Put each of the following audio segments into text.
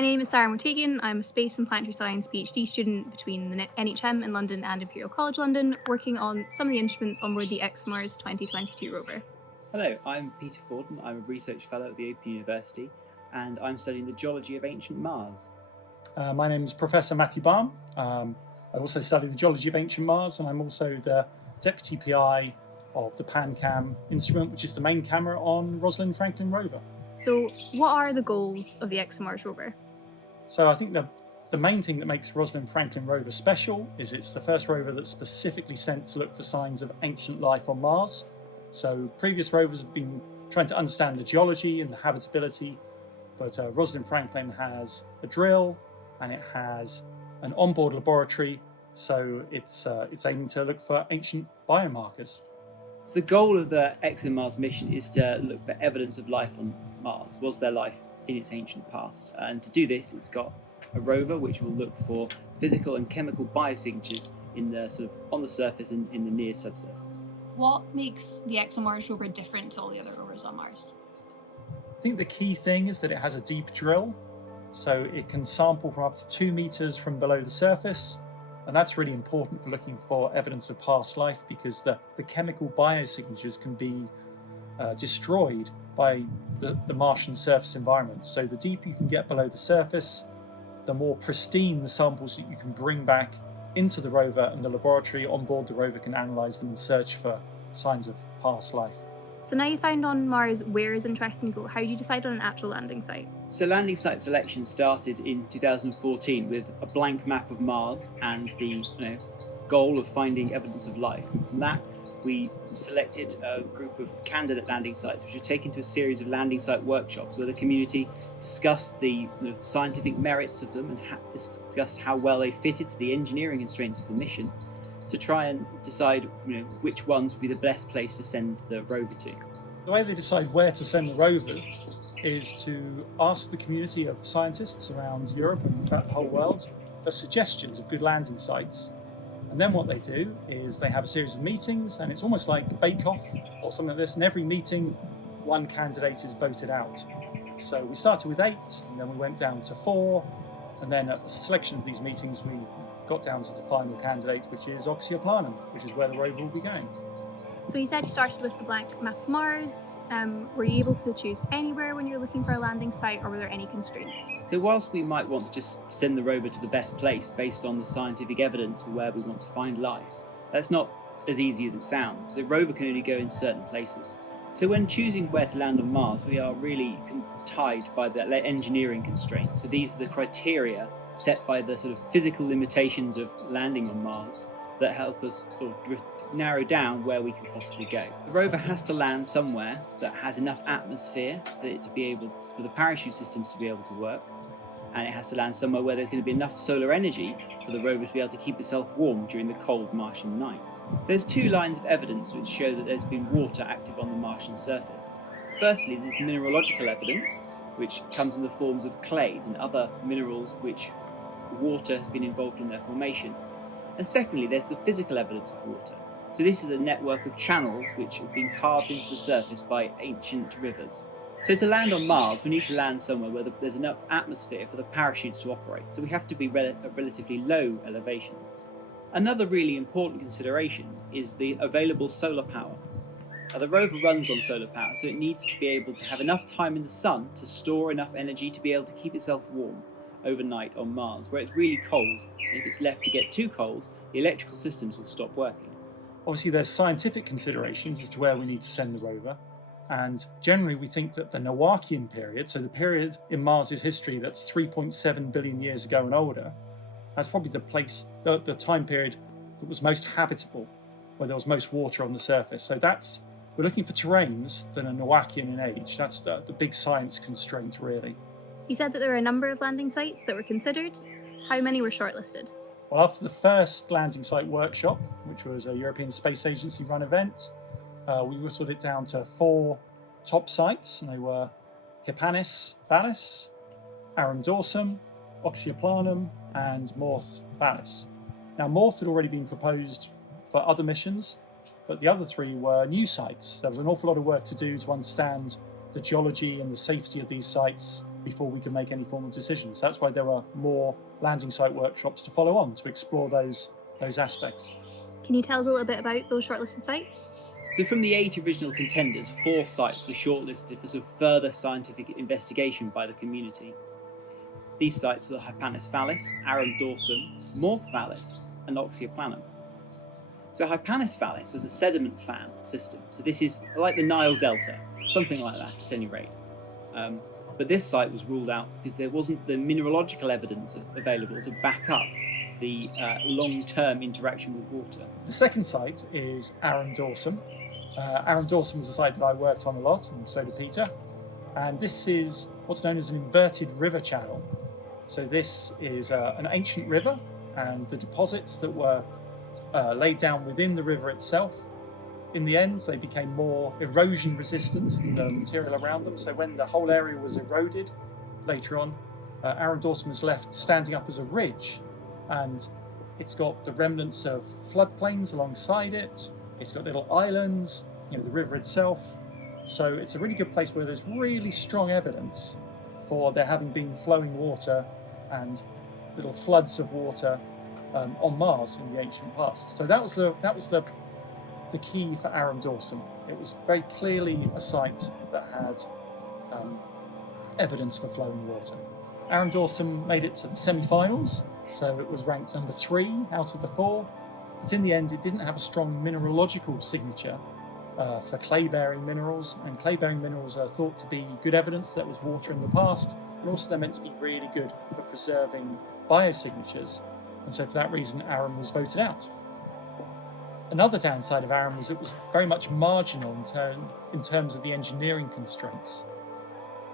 My name is Sarah Mortegan. I'm a Space and Planetary Science PhD student between the NHM in London and Imperial College London, working on some of the instruments on board the ExoMars 2022 rover. Hello, I'm Peter Forden. I'm a research fellow at the Open University, and I'm studying the geology of ancient Mars. My name is Professor Matthew Barham. I also study the geology of ancient Mars, and I'm also the Deputy PI of the PanCam instrument, which is the main camera on Rosalind Franklin rover. So, what are the goals of the ExoMars rover? So I think the main thing that makes Rosalind Franklin rover special is it's the first rover that's specifically sent to look for signs of ancient life on Mars. So previous rovers have been trying to understand the geology and the habitability, but Rosalind Franklin has a drill and it has an onboard laboratory, so it's aiming to look for ancient biomarkers. So the goal of the ExoMars mission is to look for evidence of life on Mars. Was there life in its ancient past? And to do this, it's got a rover which will look for physical and chemical biosignatures in the sort of on the surface and in the near subsurface. What makes the ExoMars rover different to all the other rovers on Mars? I think the key thing is that it has a deep drill, so it can sample from up to 2 meters from below the surface, and that's really important for looking for evidence of past life because the chemical biosignatures can be destroyed by the Martian surface environment. So the deeper you can get below the surface, the more pristine the samples that you can bring back into the rover, and the laboratory on board the rover can analyse them and search for signs of past life. So now you found on Mars where is interesting to go, how do you decide on an actual landing site? So landing site selection started in 2014 with a blank map of Mars and the goal of finding evidence of life. And from that, we selected a group of candidate landing sites, which were taken to a series of landing site workshops where the community discussed the scientific merits of them and discussed how well they fitted to the engineering constraints of the mission, to try and decide which ones would be the best place to send the rover to. The way they decide where to send the rovers is to ask the community of scientists around Europe and throughout the whole world for suggestions of good landing sites. And then what they do is they have a series of meetings, and it's almost like a bake-off or something like this, and every meeting one candidate is voted out. So we started with 8, and then we went down to 4, and then at the selection of these meetings we got down to the final candidate, which is Oxyoplanum, which is where the rover will be going. So you said you started with the blank map of Mars. Were you able to choose anywhere when you were looking for a landing site, or were there any constraints? So whilst we might want to just send the rover to the best place based on the scientific evidence for where we want to find life, that's not as easy as it sounds. The rover can only go in certain places. So when choosing where to land on Mars, we are really tied by the engineering constraints. So these are the criteria set by the sort of physical limitations of landing on Mars that help us sort of narrow down where we can possibly go. The rover has to land somewhere that has enough atmosphere for it to be able for the parachute systems to be able to work, and it has to land somewhere where there's going to be enough solar energy for the rover to be able to keep itself warm during the cold Martian nights. There's 2 lines of evidence which show that there's been water active on the Martian surface. Firstly, there's mineralogical evidence, which comes in the forms of clays and other minerals which water has been involved in their formation. And secondly, there's the physical evidence of water. So this is a network of channels which have been carved into the surface by ancient rivers. So to land on Mars, we need to land somewhere where there's enough atmosphere for the parachutes to operate. So we have to be at relatively low elevations. Another really important consideration is the available solar power. Now, the rover runs on solar power, so it needs to be able to have enough time in the sun to store enough energy to be able to keep itself warm overnight on Mars, where it's really cold. And if it's left to get too cold, the electrical systems will stop working. Obviously there's scientific considerations as to where we need to send the rover, and generally we think that the Noachian period, so the period in Mars's history that's 3.7 billion years ago and older, that's probably the time period that was most habitable, where there was most water on the surface. So we're looking for terrains that are Noachian in age. That's the big science constraint, really. You said that there were a number of landing sites that were considered. How many were shortlisted? Well, after the first landing site workshop, which was a European Space Agency run event, we whittled it down to 4 top sites, and they were Hippanis Vallis, Arum Dorsum, Oxyoplanum, and Morth Vallis. Now, Morth had already been proposed for other missions, but the other 3 were new sites. There was an awful lot of work to do to understand the geology and the safety of these sites before we could make any formal decisions. That's why there were more landing site workshops to follow on to explore those aspects. Can you tell us a little bit about those shortlisted sites? So from the 8 original contenders, 4 sites were shortlisted for sort of further scientific investigation by the community. These sites were Hypanis Vallis, Arum Dorsum, Morph Vallis, and Oxyoplanum. So Hypanis Vallis was a sediment fan system, so this is like the Nile Delta, something like that at any rate. But this site was ruled out because there wasn't the mineralogical evidence available to back up the long-term interaction with water. The second site is Arum Dorsum. Arum Dorsum was a site that I worked on a lot, and so did Peter. And this is what's known as an inverted river channel. So this is an ancient river, and the deposits that were laid down within the river itself, in the end, they became more erosion resistant than the material around them. So when the whole area was eroded later on, Arum Dorsum was left standing up as a ridge, and it's got the remnants of floodplains alongside it. It's got little islands, the river itself. So it's a really good place where there's really strong evidence for there having been flowing water and little floods of water on Mars in the ancient past. So that was the key for Arum Dorsum. It was very clearly a site that had evidence for flowing water. Arum Dorsum made it to the semi-finals, so it was ranked number 3 out of the 4. But in the end, it didn't have a strong mineralogical signature for clay-bearing minerals, and clay-bearing minerals are thought to be good evidence that was water in the past, and also they're meant to be really good for preserving biosignatures, and so for that reason Arum was voted out. Another downside of Arum was it was very much marginal in terms of the engineering constraints.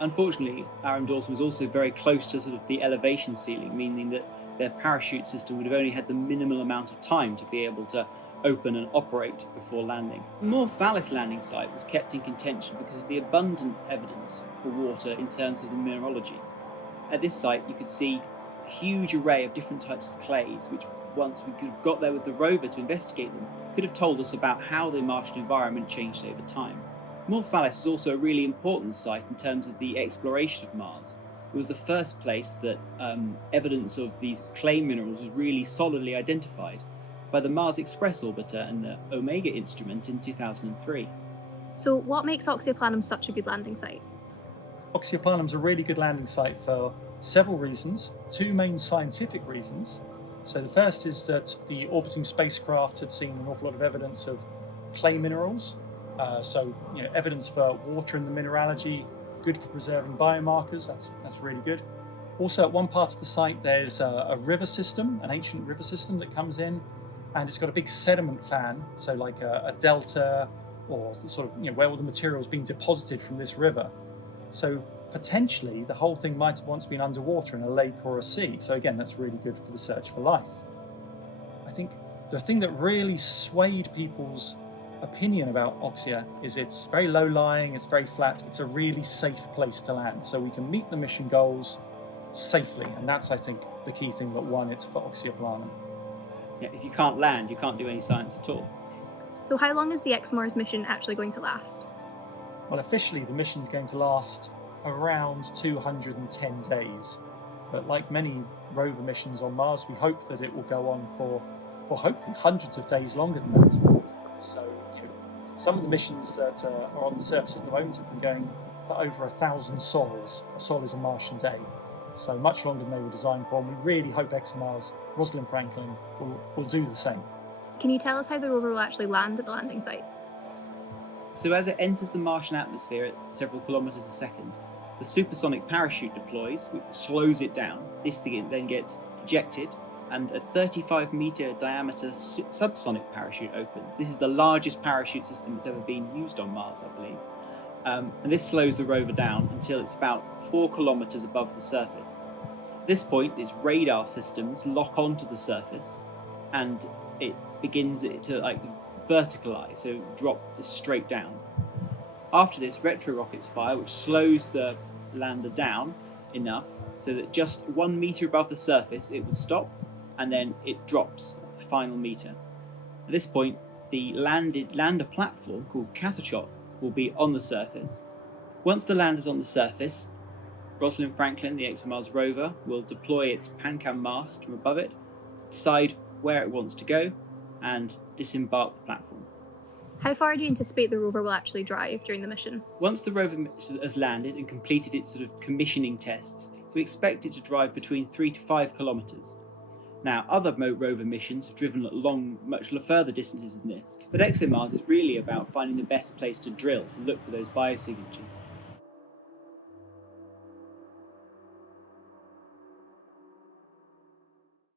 Unfortunately, Arum Dorsum was also very close to sort of the elevation ceiling, meaning that their parachute system would have only had the minimal amount of time to be able to open and operate before landing. The Morph Vallis landing site was kept in contention because of the abundant evidence for water in terms of the mineralogy. At this site, you could see a huge array of different types of clays, which once we could have got there with the rover to investigate them, could have told us about how the Martian environment changed over time. Morph Vallis was also a really important site in terms of the exploration of Mars. It was the first place that evidence of these clay minerals was really solidly identified by the Mars Express orbiter and the Omega instrument in 2003. So what makes Oxyoplanum such a good landing site? Oxyoplanum's a really good landing site for several reasons, 2 main scientific reasons. So the first is that the orbiting spacecraft had seen an awful lot of evidence of clay minerals, evidence for water in the mineralogy, good for preserving biomarkers. That's really good. Also, at one part of the site, there's a river system, an ancient river system that comes in, and it's got a big sediment fan, so like a delta, or sort of where all the material's been deposited from this river. So potentially, the whole thing might have once been underwater in a lake or a sea. So again, that's really good for the search for life. I think the thing that really swayed people's opinion about Oxia is it's very low-lying, it's very flat, it's a really safe place to land. So we can meet the mission goals safely, and that's, I think, the key thing that won it for Oxyoplanum. Yeah, if you can't land, you can't do any science at all. So how long is the ExoMars mission actually going to last? Well, officially, the mission's going to last around 210 days. But like many rover missions on Mars, we hope that it will go on for, well, hopefully hundreds of days longer than that. So, some of the missions that are on the surface at the moment have been going for over 1,000 sols. A sol is a Martian day. So much longer than they were designed for, and we really hope ExoMars, Rosalind Franklin, will do the same. Can you tell us how the rover will actually land at the landing site? So as it enters the Martian atmosphere at several kilometers a second, the supersonic parachute deploys, which slows it down. This thing then gets ejected, and a 35-meter diameter subsonic parachute opens. This is the largest parachute system that's ever been used on Mars, I believe. And this slows the rover down until it's about 4 kilometers above the surface. At this point, its radar systems lock onto the surface, and it begins to verticalize, so drop straight down. After this, retro rockets fire, which slows the lander down enough so that just 1 meter above the surface it will stop, and then it drops the final meter. At this point, the lander platform called Casachot will be on the surface. Once the lander's on the surface, Rosalind Franklin, the ExoMars rover, will deploy its PanCam mast from above it, decide where it wants to go, and disembark the platform. How far do you anticipate the rover will actually drive during the mission? Once the rover has landed and completed its sort of commissioning tests, we expect it to drive between 3 to 5 kilometres. Now, other rover missions have driven along much further distances than this, but ExoMars is really about finding the best place to drill to look for those biosignatures.